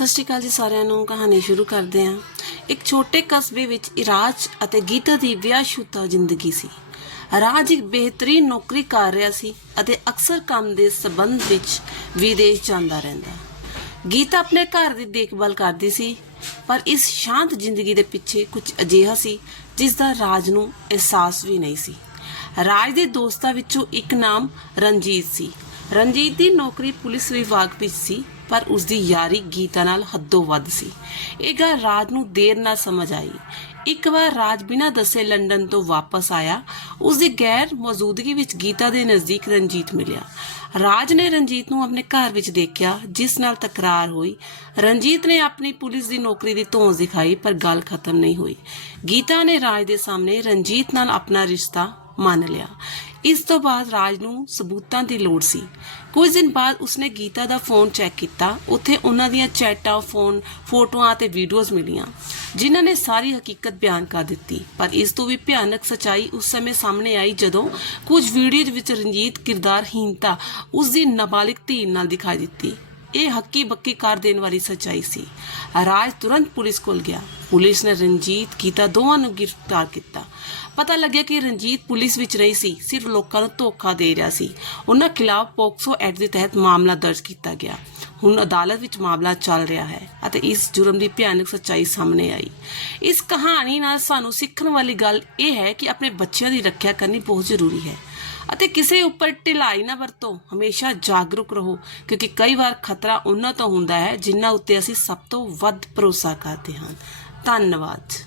ਸਤਿ ਸ਼੍ਰੀ ਅਕਾਲ ਜੀ ਸਾਰਿਆਂ ਨੂੰ, ਕਹਾਣੀ ਸ਼ੁਰੂ ਕਰਦੇ ਹਾਂ। ਇੱਕ ਛੋਟੇ ਕਸਬੇ ਵਿੱਚ ਇਰਾਜ ਅਤੇ ਗੀਤਾ ਦੀ ਵਿਆਹਸ਼ੁਤਾ ਜ਼ਿੰਦਗੀ ਸੀ। ਰਾਜ ਇੱਕ ਬਿਹਤਰੀਨ ਨੌਕਰੀ ਕਰ ਰਿਹਾ ਸੀ ਅਤੇ ਅਕਸਰ ਕੰਮ ਦੇ ਸਬੰਧ ਵਿੱਚ ਵਿਦੇਸ਼ ਜਾਂਦਾ ਰਹਿੰਦਾ। ਗੀਤਾ ਆਪਣੇ ਘਰ ਦੀ ਦੇਖਭਾਲ ਕਰਦੀ ਸੀ, ਪਰ ਇਸ ਸ਼ਾਂਤ ਜ਼ਿੰਦਗੀ ਦੇ ਪਿੱਛੇ ਕੁਝ ਅਜਿਹਾ ਸੀ, ਜਿਸ ਦਾ ਰਾਜ ਨੂੰ ਅਹਿਸਾਸ ਵੀ ਨਹੀਂ ਸੀ। ਰਾਜ ਦੇ ਦੋਸਤਾਂ ਵਿੱਚੋਂ ਇੱਕ ਨਾਮ ਰਣਜੀਤ ਸੀ। ਰਣਜੀਤ ਦੀ ਨੌਕਰੀ ਪੁਲਿਸ ਵਿਭਾਗ ਵਿੱਚ ਸੀ ਪਰ ਉਸ ਦੀ ਯਾਰੀ ਗੀਤਾ ਨਾਲ ਹੱਦੋਂ ਵੱਧ ਸੀ। ਇਹ ਗੱਲ ਰਾਜ ਨੂੰ ਦੇਰ ਨਾਲ ਸਮਝ ਆਈ। ਇੱਕ ਵਾਰ ਰਾਜ ਬਿਨਾਂ ਦੱਸੇ ਲੰਡਨ ਤੋਂ ਵਾਪਸ ਆਇਆ ਉਸ ਦੀ ਗੈਰ ਮੌਜੂਦਗੀ ਵਿੱਚ ਗੀਤਾ ਦੇ ਨਜ਼ਦੀਕ ਰਣਜੀਤ ਮਿਲਿਆ। ਰਾਜ ਨੇ ਰਣਜੀਤ ਨੂੰ ਆਪਣੇ ਘਰ ਵਿੱਚ ਦੇਖਿਆ, ਜਿਸ ਨਾਲ ਤਕਰਾਰ ਹੋਈ। ਰਣਜੀਤ ਨੇ ਆਪਣੀ ਪੁਲਿਸ ਦੀ ਨੌਕਰੀ ਦੀ ਧੌਂਸ ਦਿਖਾਈ ਪਰ ਗੱਲ ਖਤਮ ਨਹੀਂ ਹੋਈ। ਗੀਤਾ ਨੇ ਰਾਜ ਦੇ ਸਾਹਮਣੇ ਰਣਜੀਤ ਨਾਲ ਆਪਣਾ ਰਿਸ਼ਤਾ ਮੰਨ ਲਿਆ। ਇਸ ਤੋਂ ਬਾਅਦ ਰਾਜ ਨੂੰ ਸਬੂਤਾਂ ਦੀ ਲੋੜ ਸੀ। ਕੁਝ ਦਿਨ ਬਾਅਦ ਉਸਨੇ ਗੀਤਾ ਦਾ ਫੋਨ ਚੈੱਕ ਕੀਤਾ। ਉੱਥੇ ਉਹਨਾਂ ਦੀਆਂ ਚੈਟਾਂ, ਫੋਨ, ਫੋਟੋਆਂ ਅਤੇ ਵੀਡੀਓਜ਼ ਮਿਲੀਆਂ, ਜਿਨ੍ਹਾਂ ਨੇ ਸਾਰੀ ਹਕੀਕਤ ਬਿਆਨ ਕਰ ਦਿੱਤੀ। ਪਰ ਇਸ ਤੋਂ ਵੀ ਭਿਆਨਕ ਸਚਾਈ ਉਸ ਸਮੇਂ ਸਾਹਮਣੇ ਆਈ ਜਦੋਂ ਕੁਝ ਵੀਡੀਓਜ਼ ਵਿੱਚ ਰਣਜੀਤ ਕਿਰਦਾਰਹੀਨਤਾ ਉਸ ਦੀ ਨਾਬਾਲਿਗ ਧੀ ਨਾਲ ਦਿਖਾਈ ਦਿੱਤੀ। ਇਹ ਹੱਕੀ ਬੱਕੀ ਕਰ ਦੇਣ ਵਾਲੀ ਸਚਾਈ ਸੀ। ਰਾਜ ਤੁਰੰਤ ਪੁਲਿਸ ਕੋਲ ਗਿਆ। ਪੁਲਿਸ ਨੇ ਰਣਜੀਤ, ਗੀਤਾ ਦੋਵਾਂ ਨੂੰ ਗ੍ਰਿਫਤਾਰ ਕੀਤਾ। ਪਤਾ ਲੱਗਿਆ ਕਿ ਰਣਜੀਤ ਪੁਲਿਸ ਵਿੱਚ ਨਹੀਂ ਸੀ, ਸਿਰਫ ਲੋਕਾਂ ਨੂੰ ਧੋਖਾ ਦੇ ਰਿਹਾ ਸੀ। ਉਹਨਾਂ ਖਿਲਾਫ ਪੋਕਸੋ ਐਕਟ ਦੇ ਤਹਿਤ ਮਾਮਲਾ ਦਰਜ ਕੀਤਾ ਗਿਆ। ਹੁਣ ਅਦਾਲਤ ਵਿੱਚ ਮਾਮਲਾ ਚੱਲ ਰਿਹਾ ਹੈ ਅਤੇ ਇਸ ਜੁਰਮ ਦੀ ਭਿਆਨਕ ਸੱਚਾਈ ਸਾਹਮਣੇ ਆਈ। ਇਸ ਕਹਾਣੀ ਨਾਲ ਸਾਨੂੰ ਸਿੱਖਣ ਵਾਲੀ ਗੱਲ ਇਹ ਹੈ ਕਿ ਆਪਣੇ ਬੱਚਿਆਂ ਦੀ ਰੱਖਿਆ ਕਰਨੀ ਬਹੁਤ ਜ਼ਰੂਰੀ ਹੈ। ਅਤੇ ਕਿਸੇ ਉੱਪਰ ਢਿਲਾਈ ਨਾ ਵਰਤੋ। ਹਮੇਸ਼ਾ ਜਾਗਰੂਕ ਰਹੋ, ਕਿਉਂਕਿ ਕਈ ਵਾਰ ਖਤਰਾ ਉਹਨਾਂ ਤੋਂ ਹੁੰਦਾ ਹੈ ਜਿਨ੍ਹਾਂ ਉੱਤੇ ਅਸੀਂ ਸਭ ਤੋਂ ਵੱਧ ਭਰੋਸਾ ਕਰਦੇ ਹਾਂ। ਧੰਨਵਾਦ।